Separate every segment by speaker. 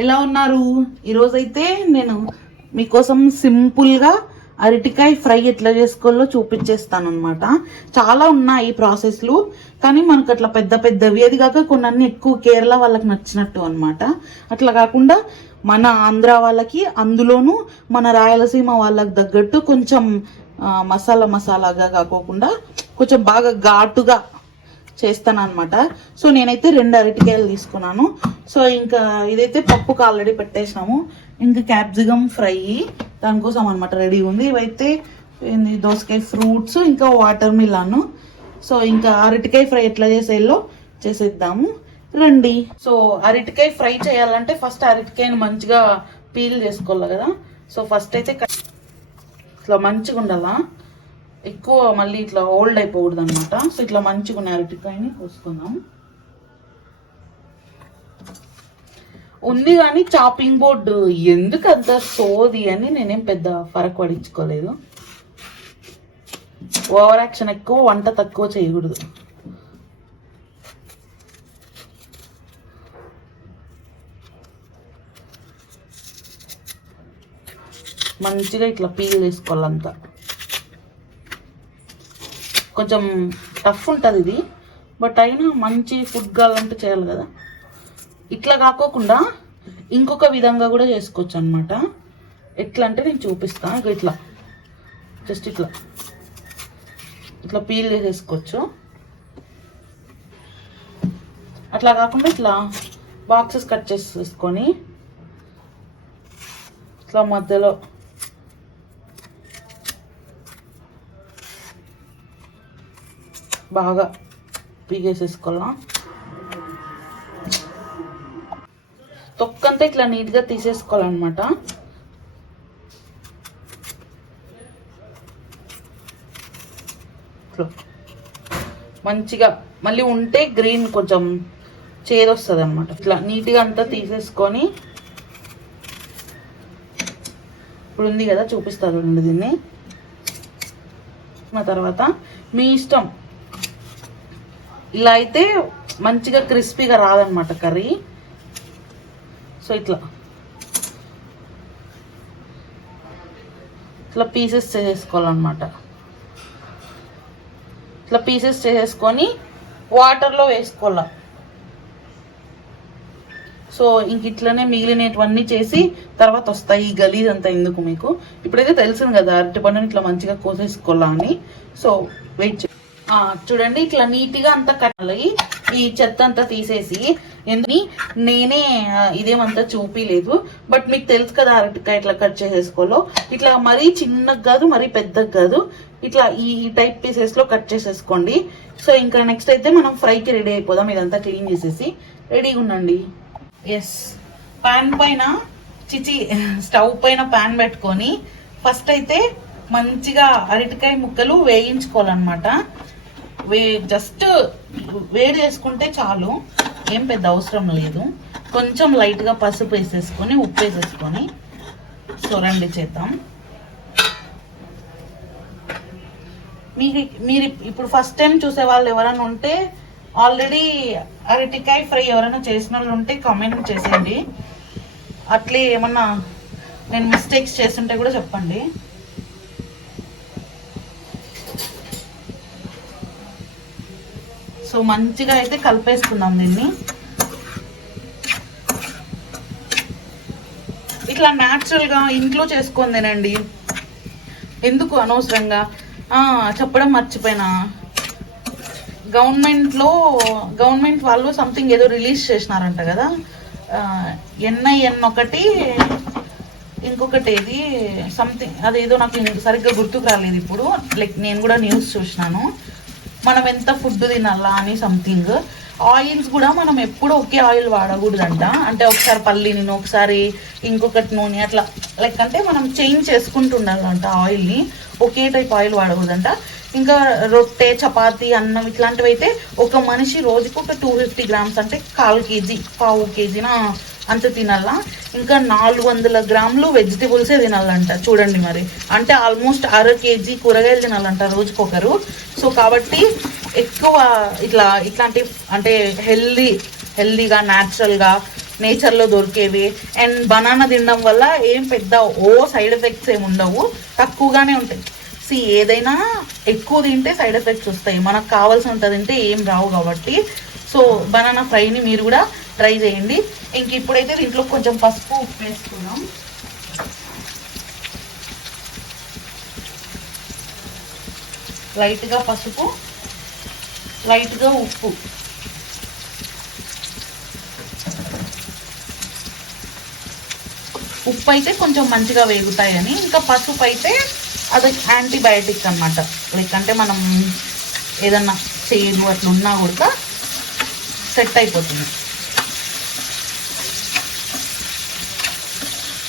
Speaker 1: ఎలా ఉన్నారు? ఈరోజైతే నేను మీకోసం సింపుల్గా అరటికాయ ఫ్రై ఎట్లా చేసుకోవాలో చూపించేస్తాను అనమాట చాలా ఉన్నాయి ప్రాసెస్లు కానీ మనకు అట్లా పెద్ద పెద్దవి. అది కాక కొన్ని అన్ని ఎక్కువ కేరళ వాళ్ళకి నచ్చినట్టు అనమాట అట్లా కాకుండా మన ఆంధ్ర వాళ్ళకి అందులోనూ మన రాయలసీమ వాళ్ళకి తగ్గట్టు కొంచెం మసాలా మసాలాగా కాకోకుండా కొంచెం బాగా ఘాటుగా చేస్తాను అనమాట సో నేనైతే రెండు అరటికాయలు తీసుకున్నాను. సో ఇంకా ఇదైతే పప్పుకు ఆల్రెడీ పెట్టేసినాము. ఇంకా క్యాప్సికమ్ ఫ్రై దానికోసం అనమాట రెడీ ఉంది. ఇవైతే ఏంది దోసకాయ ఫ్రూట్స్ ఇంకా వాటర్ మిలాన్. సో ఇంకా అరటికాయ ఫ్రై ఎట్లా చేసేలో చేసేద్దాము. రండి. సో అరటికాయ ఫ్రై చేయాలంటే ఫస్ట్ అరటికాయని మంచిగా పీల్ చేసుకోవాలి కదా. సో ఫస్ట్ అయితే క- ఇట్లా మంచిగా ఉండాలా ఎక్కువ మళ్ళీ ఇట్లా ఓల్డ్ అయిపోకూడదు అనమాట సో ఇట్లా మంచిగా ఉన్న అరటికాయని కోసుకుందాం. ఉంది కానీ చాపింగ్ బోర్డు ఎందుకు అంత సోది అని నేనేం పెద్ద ఫరక్ పడించుకోలేదు. ఓవర్ యాక్షన్ ఎక్కువ వంట తక్కువ చేయకూడదు. మంచిగా ఇట్లా పీల్ చేసుకోవాలంతా. కొంచెం టఫ్ ఉంటుంది ఇది. బట్ అయినా మంచి ఫుడ్ కావాలంటే చేయాలి కదా. ఇట్లా కాకోకుండా ఇంకొక విధంగా కూడా చేసుకోవచ్చు అనమాట ఎట్లా అంటే నేను చూపిస్తాను ఇక ఇట్లా. జస్ట్ ఇట్లా. ఇట్లా పీల్ చేసేసుకోవచ్చు. అట్లా కాకుండా ఇట్లా బాక్సెస్ కట్ చేసేసుకొని ఇట్లా మధ్యలో బాగా పీకేసేసుకోవాలా? తొక్కంతా ఇట్లా నీట్గా తీసేసుకోవాలన్నమాట. ఇట్లా. మంచిగా మళ్ళీ ఉంటే గ్రీన్ కొంచెం చేదొస్తుంది అనమాట ఇట్లా నీట్గా అంతా తీసేసుకొని ఇప్పుడు ఉంది కదా చూపిస్తారు చూడండి దీన్ని. తర్వాత మీ ఇష్టం. ఇలా అయితే మంచిగా క్రిస్పీగా రాదనమాట కర్రీ. సో ఇట్లా. ఇట్లా పీసెస్ చేసేసుకోవాలన్నమాట. ఇట్లా పీసెస్ చేసేసుకొని వాటర్లో వేసుకోవాలి. సో ఇంక ఇట్లనే మిగిలినవన్నీ చేసి తర్వాత వస్తాయి. ఈ గలీజ్ అంతా ఎందుకు మీకు? ఇప్పుడైతే తెలిసింది కదా అరటి పండుని ఇట్లా మంచిగా కోసేసుకోవాలా అని. సో వెయిట్ చే చూడండి ఇట్లా నీట్గా అంతా కట్టాలి ఈ చెత్త అంతా తీసేసి ఎందుకని నేనే ఇదేమంతా చూపిలేదు బట్ మీకు తెలుసు కదా అరటికాయ ఇట్లా కట్ చేసేసుకోవాలో. ఇట్లా మరీ చిన్నగా కాదు మరీ పెద్దగా కాదు. ఇట్లా ఈ టైప్ పీసెస్లో కట్ చేసేసుకోండి. సో ఇంకా నెక్స్ట్ అయితే మనం ఫ్రైకి రెడీ అయిపోదాం. ఇదంతా క్లీన్ చేసేసి రెడీగా ఉండండి. ఎస్ పాన్ పైన చిచి స్టవ్ పైన పాన్ పెట్టుకొని ఫస్ట్ అయితే మంచిగా అరటికాయ ముక్కలు వేయించుకోవాలన్నమాట. వే జస్ట్ వేడి చేసుకుంటే చాలు. ఏం పెద్ద అవసరం లేదు. కొంచెం లైట్గా పసుపు వేసేసుకొని ఉప్పు వేసేసుకొని సొరండి చేద్దాం. మీరు మీరు ఇప్పుడు ఫస్ట్ టైం చూసే వాళ్ళు ఎవరైనా ఉంటే ఆల్రెడీ అరటికాయ ఫ్రై ఎవరైనా చేసిన వాళ్ళు ఉంటే కామెంట్ చేసేయండి. అట్లే ఏమన్నా నేను మిస్టేక్స్ చేస్తుంటే కూడా చెప్పండి. సో మంచిగా అయితే కలిపేసుకుందాం దీన్ని. ఇట్లా న్యాచురల్గా ఇంట్లో చేసుకొని తినండి ఎందుకు అనవసరంగా? చెప్పడం మర్చిపోయినా. గవర్నమెంట్లో గవర్నమెంట్ వాళ్ళు సంథింగ్ ఏదో రిలీజ్ చేసినారంట కదా. ఎన్ఐఎన్ ఒకటి ఇంకొకటి ఏది? సంథింగ్ అదేదో నాకు సరిగ్గా గుర్తుకు రాలేదు ఇప్పుడు. లైక్ నేను కూడా న్యూస్ చూసినాను. మనం ఎంత ఫుడ్ తినాలా అని సంథింగ్ ఆయిల్స్ కూడా మనం ఎప్పుడు ఒకే ఆయిల్ వాడకూడదంట. అంటే ఒకసారి పల్లి నేను ఒకసారి ఇంకొకటి నూనె అట్లా. లైక్ అంటే మనం చేంజ్ చేసుకుంటుండాలంట ఆయిల్ని ఒకే టైప్ ఆయిల్ వాడకూడదంట. ఇంకా రొట్టె చపాతి అన్నం ఇట్లాంటివి అయితే ఒక మనిషి రోజుకు ఒక టూ ఫిఫ్టీ గ్రామ్స్ అంటే కాలు కేజీ పావు కేజీన అంత తినాలా? ఇంకా నాలుగు వందల గ్రాములు వెజిటేబుల్సే తినాలంట చూడండి మరి. అంటే ఆల్మోస్ట్ అర కేజీ కూరగాయలు తినాలంట రోజుకొకరు. సో కాబట్టి ఎక్కువ ఇట్లా ఇట్లాంటి అంటే హెల్దీ హెల్దీగా న్యాచురల్గా నేచర్లో దొరికేవి. అండ్ బనానా తినడం వల్ల ఏం పెద్ద ఓ సైడ్ ఎఫెక్ట్స్ ఏమి ఉండవు. తక్కువగానే ఉంటాయి. సి ఏదైనా ఎక్కువ తింటే సైడ్ ఎఫెక్ట్స్ వస్తాయి. మనకు కావాల్సినంత తింటే ఏం రావు కాబట్టి. సో బనానా ఫ్రైని మీరు కూడా ట్రై చేయండి. ఇంక ఇప్పుడైతే దీంట్లో కొంచెం పసుపు ఉప్పు వేసుకున్నాం లైట్గా పసుపు లైట్గా ఉప్పు. ఉప్పు అయితే కొంచెం మంచిగా వేగుతాయని. ఇంకా పసుపు అయితే అది యాంటీబయాటిక్ అన్నమాట. లైక్ అంటే మనం ఏదన్నా చేయదు అట్లా ఉన్నా కూడా సెట్ అయిపోతుంది.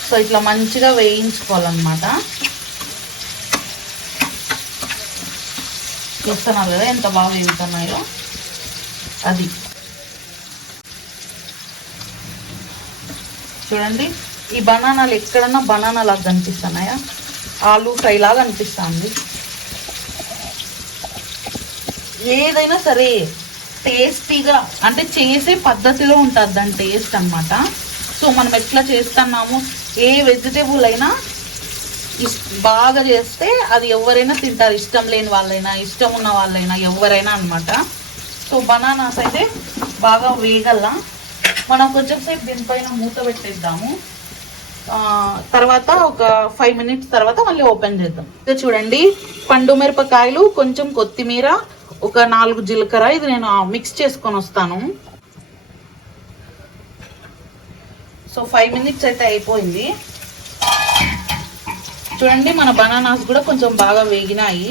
Speaker 1: సో ఇట్లా మంచిగా వేయించుకోవాలన్నమాట. చూస్తున్నారు కదా ఎంత బాగా వేగుతున్నాయో? అది. చూడండి ఈ బనానాలు ఎక్కడన్నా బనానా లాగా కనిపిస్తున్నాయా? ఆలు ఫ్రై లాగా అనిపిస్తుంది. ఏదైనా సరే టేస్టీగా అంటే చేసే పద్ధతిలో ఉంటుంది దాని టేస్ట్ అన్నమాట. సో మనం ఎట్లా చేస్తున్నాము ఏ వెజిటేబుల్ అయినా ఇస్- బాగా చేస్తే అది ఎవరైనా తింటారు. ఇష్టం లేని వాళ్ళైనా ఇష్టం ఉన్న వాళ్ళైనా ఎవరైనా అనమాట సో బనానాస్ అయితే బాగా వేగల్లా. మనం కొంచెం సేపు దీనిపైన మూత పెట్టేద్దాము. తర్వాత ఒక ఫైవ్ మినిట్స్ తర్వాత మళ్ళీ ఓపెన్ చేద్దాం. ఇది చూడండి పండు మిరపకాయలు కొంచెం కొత్తిమీర ఒక నాలుగు జీలకర్ర ఇది నేను మిక్స్ చేసుకొని వస్తాను. సో ఫైవ్ మినిట్స్ అయితే అయిపోయింది. చూడండి మన బనానాస్ కూడా కొంచెం బాగా వేగినాయి.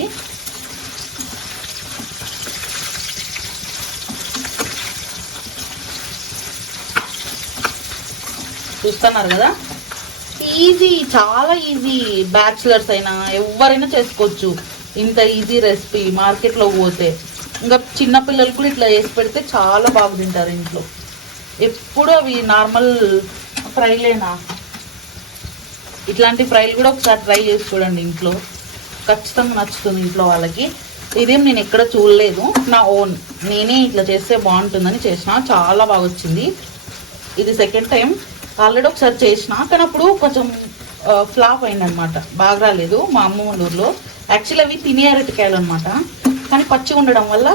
Speaker 1: చూస్తున్నారు కదా? ఈజీ చాలా ఈజీ బ్యాచులర్స్ అయినా ఎవరైనా చేసుకోవచ్చు. ఇంత ఈజీ రెసిపీ మార్కెట్లో పోతే. ఇంకా చిన్నపిల్లలు కూడా ఇట్లా చేసి పెడితే చాలా బాగా తింటారు ఇంట్లో. ఎప్పుడు అవి నార్మల్ ఫ్రైలేనా ఇట్లాంటి ఫ్రైలు కూడా ఒకసారి ట్రై చేసి చూడండి ఇంట్లో. ఖచ్చితంగా నచ్చుతుంది ఇంట్లో వాళ్ళకి. ఇదేం నేను ఎక్కడ చూడలేదు. నా ఓన్. నేనే ఇట్లా చేస్తే బాగుంటుందని చేసిన. చాలా బాగా వచ్చింది. ఇది సెకండ్ టైం. ఆల్రెడీ ఒకసారి చేసిన కానీ అప్పుడు కొంచెం ఫ్లాప్ అయిందనమాట బాగా రాలేదు మా అమ్మ వాళ్ళ ఊర్లో. యాక్చువల్లీ అవి తినే అరటికాయలు అనమాట కానీ పచ్చిగా ఉండడం వల్ల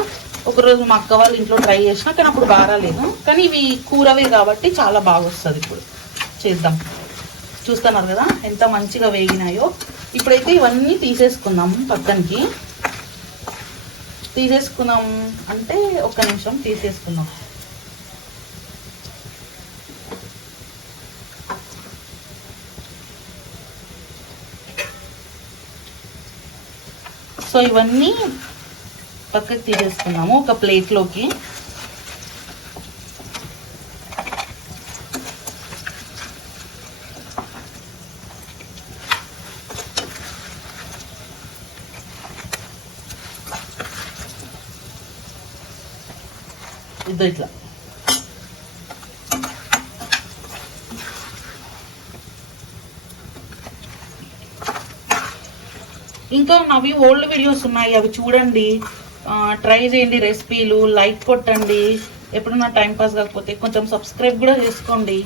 Speaker 1: ఒకరోజు మా అక్క వాళ్ళ ఇంట్లో ట్రై చేసిన కానీ అప్పుడు బాగా రాలేదు. కానీ ఇవి కూరవే కాబట్టి చాలా బాగా వస్తుంది ఇప్పుడు. చేద్దాం. చూస్తున్నారు కదా ఎంత మంచిగా వేగినాయో. ఇప్పుడైతే ఇవన్నీ తీసేసుకుందాం పక్కనికి. తీసేసుకుందాం అంటే ఒక్క నిమిషం తీసేసుకుందాం. సో ఇవన్నీ పక్కకి తీసేసుకున్నాము ఒక ప్లేట్లోకి ఇదో ఇట్లా ఇంకా నవి ఓల్డ్ వీడియోస్ ఉన్నాయి అవి చూడండి. ట్రై చేయండి రెసిపీలు లైక్ కొట్టండి. ఎప్పుడన్నా టైంపాస్ కాకపోతే కొంచెం సబ్స్క్రైబ్ కూడా చేసుకోండి.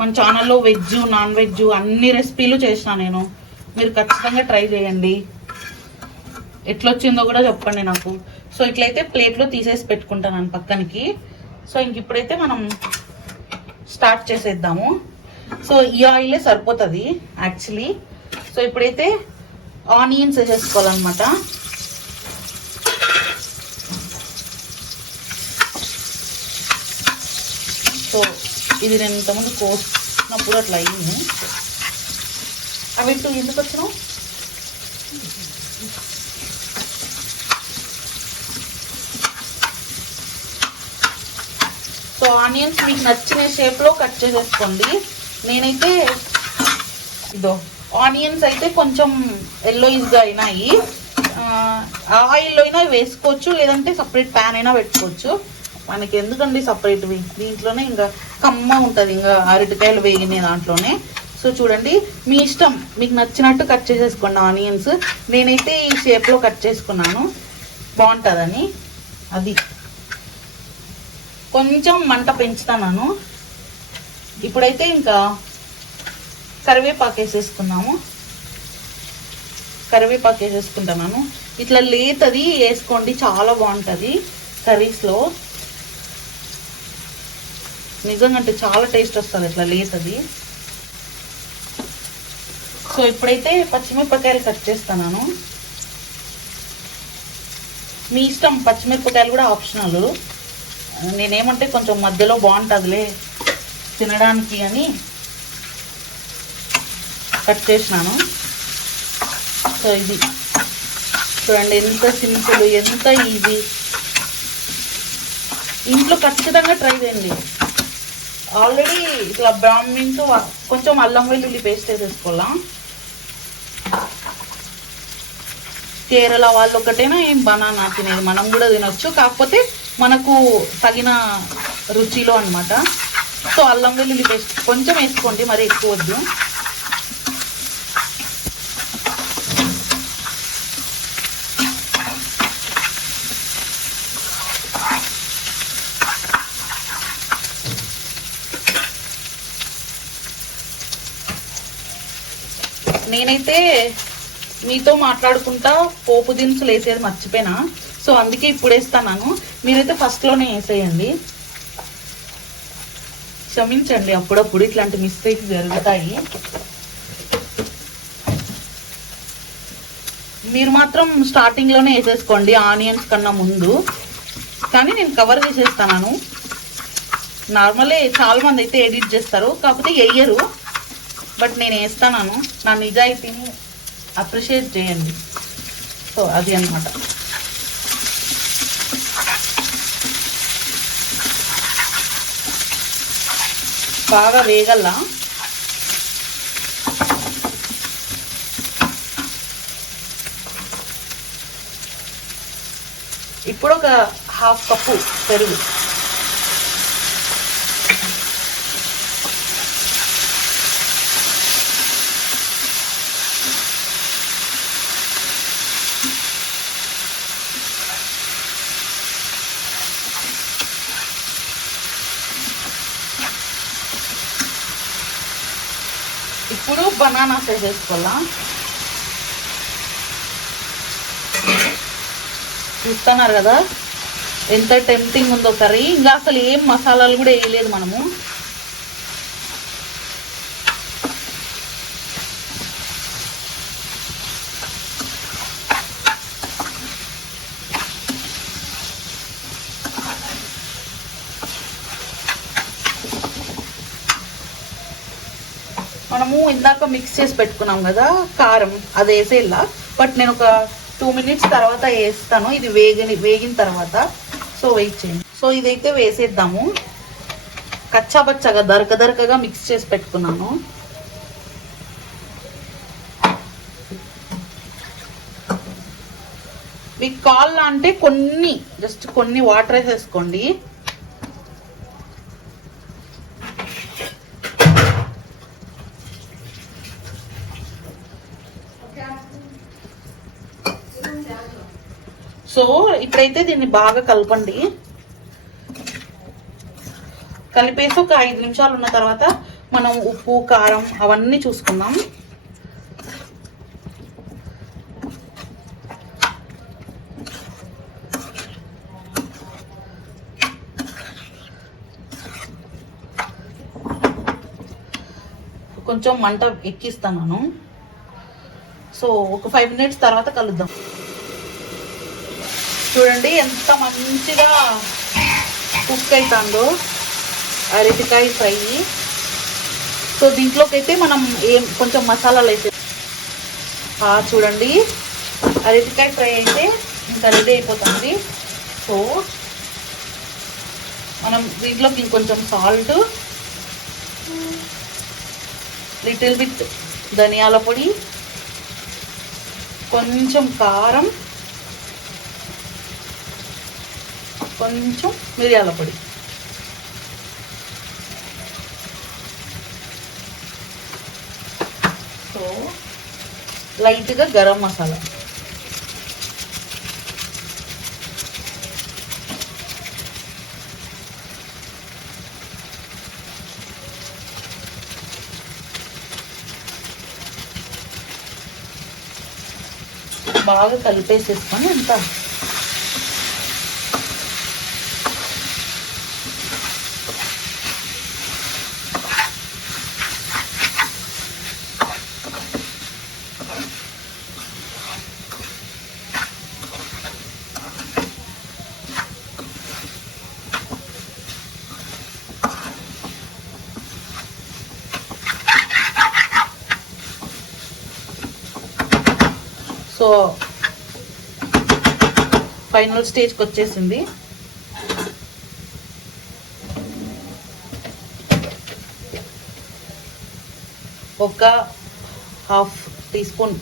Speaker 1: మన ఛానల్లో వెజ్ నాన్ వెజ్ అన్ని రెసిపీలు చేసిన నేను. మీరు ఖచ్చితంగా ట్రై చేయండి. ఎట్లొచ్చిందో కూడా చెప్పండి నాకు. సో ఇట్లయితే ప్లేట్లో తీసేసి పెట్టుకుంటాను పక్కనకి. సో ఇంక ఇప్పుడైతే మనం స్టార్ట్ చేసేద్దాము. సో ఈ ఆయిలే సరిపోతుంది యాక్చువల్లీ సో ఇప్పుడైతే ఆనియన్స్ వేసేసుకోవాలన్నమాట. సో ఇది నేను ఇంతకుముందు కోసినప్పుడు అట్లా అయ్యింది అవి ఇటు ఎందుకు వచ్చినావు? సో ఆనియన్స్ మీకు నచ్చిన షేప్లో కట్ చేసేసుకోండి. నేనైతే ఇదో ఆనియన్స్ అయితే కొంచెం ఎల్లోయిస్గా అయినాయి. ఆయిల్లో అయినా వేసుకోవచ్చు లేదంటే సపరేట్ ప్యాన్ అయినా పెట్టుకోవచ్చు. మనకి ఎందుకండి సపరేట్వి దీంట్లోనే ఇంకా కమ్మ ఉంటుంది ఇంకా అరటికాయలు వేగిన దాంట్లోనే. సో చూడండి మీ ఇష్టం మీకు నచ్చినట్టు కట్ చేసేసుకోండి ఆనియన్స్. నేనైతే ఈ షేప్లో కట్ చేసుకున్నాను. బాగుంటుందని. అది. కొంచెం మంట పెంచుతాను ఇప్పుడైతే ఇంకా కరివేపాకు వేసేసుకున్నాము. కరివేపాకు వేసేసుకుంటున్నాను ఇట్లా లేతది వేసుకోండి చాలా బాగుంటుంది కర్రీస్లో. నిజంగా అంటే చాలా టేస్ట్ వస్తుంది ఇట్లా లేతది. సో ఇప్పుడైతే పచ్చిమిరపకాయలు కట్ చేస్తున్నాను మీ ఇష్టం పచ్చిమిరపకాయలు కూడా ఆప్షనల్. నేనేమంటే కొంచెం మధ్యలో బాగుంటుందిలే తినడానికి అని కట్ చేసినాను. సో ఇది. చూడండి ఎంత సింపుల్ ఎంత ఈజీ. ఇంట్లో ఖచ్చితంగా ట్రై చేయండి. ఆల్రెడీ ఇట్లా బ్రాహ్మిన్స్ కొంచెం అల్లం వెల్లుల్లి పేస్ట్ వేసేసుకోవాలా? కేరళ వాళ్ళు ఒకటేనా ఏం బనానా తినేది మనం కూడా తినొచ్చు. కాకపోతే మనకు తగిన రుచిలో అన్నమాట. సో అల్లం వెల్లుల్లి పేస్ట్ కొంచెం వేసుకోండి మరి ఎక్కువ వద్దు. నేనైతే మీతో మాట్లాడుకుంటా పోపు దినుసులు వేసేది మర్చిపోయినా. సో అందుకే ఇప్పుడు వేస్తాను మీరైతే ఫస్ట్లోనే వేసేయండి. క్షమించండి అప్పుడప్పుడు ఇట్లాంటి మిస్టేక్స్ జరుగుతాయి. మీరు మాత్రం స్టార్టింగ్లోనే వేసేసుకోండి ఆనియన్స్ కన్నా ముందు. కానీ నేను కవర్ చేసేస్తాను నార్మలే చాలా మంది అయితే ఎడిట్ చేస్తారు కాకపోతే వేయరు. బట్ నేను వేస్తాను నా నిజాయితీని అప్రిషియేట్ చేయండి. సో అది అన్నమాట. బాగా వేగల్లా? ఇప్పుడు ఒక హాఫ్ కప్పు పెరుగు. ఇప్పుడు బనానాస్ వేసేసుకోవాలా చూస్తున్నారు కదా? ఎంత టెంప్టింగ్ ఉందో కర్రీ. ఇంకా అసలు ఏం మసాలాలు కూడా వేయలేదు మనము. మనము ఇందాక మిక్స్ చేసి పెట్టుకున్నాం కదా కారం. అది వేసేలా బట్ నేను ఒక టూ మినిట్స్ తర్వాత వేస్తాను. ఇది వేగని వేగిన తర్వాత. సో వెయిట్ చేయండి. సో ఇదైతే వేసేద్దాము. కచ్చాబచ్చాగా దరక దరకగా మిక్స్ చేసి పెట్టుకున్నాను. మీకు కాళ్ళ అంటే కొన్ని జస్ట్ కొన్ని వాటర్ వేసేసుకోండి. సో ఇప్పుడైతే దీన్ని బాగా కలపండి. కలిపేసి ఒక ఐదు నిమిషాలు ఉన్న తర్వాత మనం ఉప్పు కారం అవన్నీ చూసుకుందాం. కొంచెం మంట ఎక్కిస్తాను. సో ఒక ఫైవ్ మినిట్స్ తర్వాత కలుద్దాం. చూడండి ఎంత మంచిగా కుక్ అవుతుందో అరటికాయ ఫ్రై. సో దీంట్లోకి అయితే మనం ఏం కొంచెం మసాలాలు అయితే చూడండి. అరటికాయ ఫ్రై అయితే ఇంకా రెడీ అయిపోతుంది. సో మనం దీంట్లోకి ఇంకొంచెం సాల్ట్ లిటిల్ బిట్ ధనియాల పొడి కొంచెం కారం కొంచెం మిరియాల పొడి. సో లైట్గా గరం మసాలా. బాగా కలిపేసేసుకొని అంతా ఫైనల్ స్టేజ్కి వచ్చేసింది. ఒక హాఫ్ టీ స్పూన్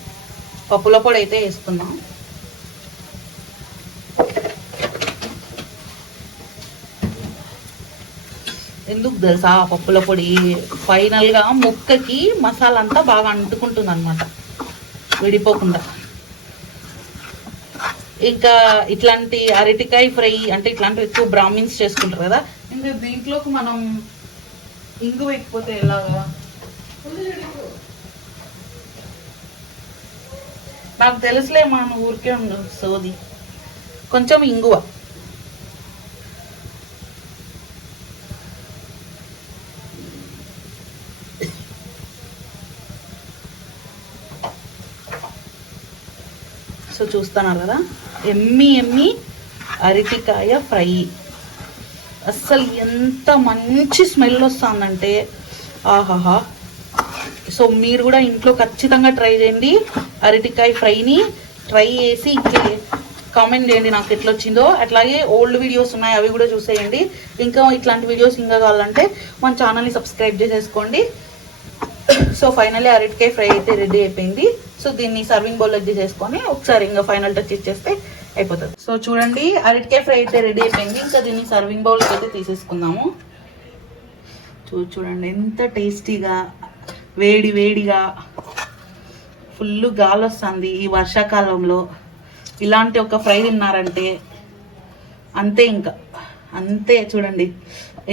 Speaker 1: పప్పుల పొడి అయితే వేసుకున్నాం ఎందుకు తెలుసా? ఆ పప్పుల పొడి ఫైనల్గా ముక్కకి మసాలా అంతా బాగా అంటుకుంటుంది అనమాట విడిపోకుండా. ఇంకా ఇట్లాంటి అరటికాయ ఫ్రై అంటే ఇట్లాంటివి ఎక్కువ బ్రాహ్మిన్స్ చేసుకుంటారు కదా. ఇంకా దీంట్లోకి మనం ఇంగు వేయకపోతే ఎలాగా? నాకు తెలుసులే మన ఊరికే ఉండు సోది. కొంచెం ఇంగువ. సో చూస్తున్నారు కదా? ఎమ్మి ఎమ్మి అరటికాయ ఫ్రై. అస్సలు ఎంత మంచి స్మెల్ వస్తుందంటే ఆహాహా. సో మీరు కూడా ఇంట్లో ఖచ్చితంగా ట్రై చేయండి అరటికాయ ఫ్రైని. ట్రై చేసి ఇంకే కామెంట్ చేయండి నాకు ఎట్లా వచ్చిందో అట్లాగే ఓల్డ్ వీడియోస్ ఉన్నాయి అవి కూడా చూసేయండి. ఇంకా ఇట్లాంటి వీడియోస్ ఇంకా కావాలంటే మన ఛానల్ని సబ్స్క్రైబ్ చేసేసుకోండి. సో ఫైనల్లీ అరటికాయ ఫ్రై అయితే రెడీ అయిపోయింది. సో దీన్ని సర్వింగ్ బౌల్ చేసుకొని ఒకసారి ఇంకా ఫైనల్ టచ్ ఇచ్చేస్తే అయిపోతుంది. సో చూడండి అరటికాయ ఫ్రై అయితే రెడీ అయిపోయింది. ఇంకా దీన్ని సర్వింగ్ బౌల్ అయితే తీసేసుకుందాము. చూ చూడండి ఎంత టేస్టీగా వేడి వేడిగా ఫుల్ గాలి వస్తుంది ఈ వర్షాకాలంలో. ఇలాంటి ఒక ఫ్రై తిన్నారంటే అంతే ఇంకా. అంతే చూడండి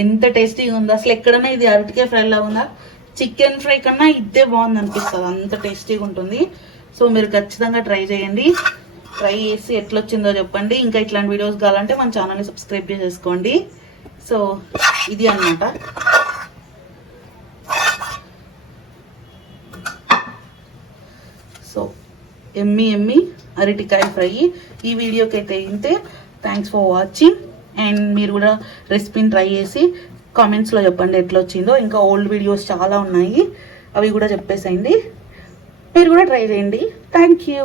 Speaker 1: ఎంత టేస్టీగా ఉందో. అసలు ఎక్కడైనా ఇది అరటికాయ ఫ్రైలా ఉందా? చికెన్ ఫ్రై కన్నా ఇదే బాగుంది అనిపిస్తుంది. అంత టేస్టీగా ఉంటుంది. సో మీరు ఖచ్చితంగా ట్రై చేయండి. ట్రై చేసి ఎట్లొచ్చిందో చెప్పండి. ఇంకా ఇట్లాంటి వీడియోస్ కావాలంటే మన ఛానల్ని సబ్స్క్రైబ్ చేసేసుకోండి. సో ఇది అన్నమాట. సో ఎమ్మి ఎమ్మి అరటికాయ ఫ్రై. ఈ వీడియోకి అయితే ఇంతే. థ్యాంక్స్ ఫర్ వాచింగ్ అండ్ మీరు కూడా రెసిపీని ట్రై చేసి కామెంట్స్లో చెప్పండి ఎట్లా వచ్చిందో ఇంకా ఓల్డ్ వీడియోస్ చాలా ఉన్నాయి. అవి కూడా చెప్పేసేయండి. మీరు కూడా ట్రై చేయండి. Thank you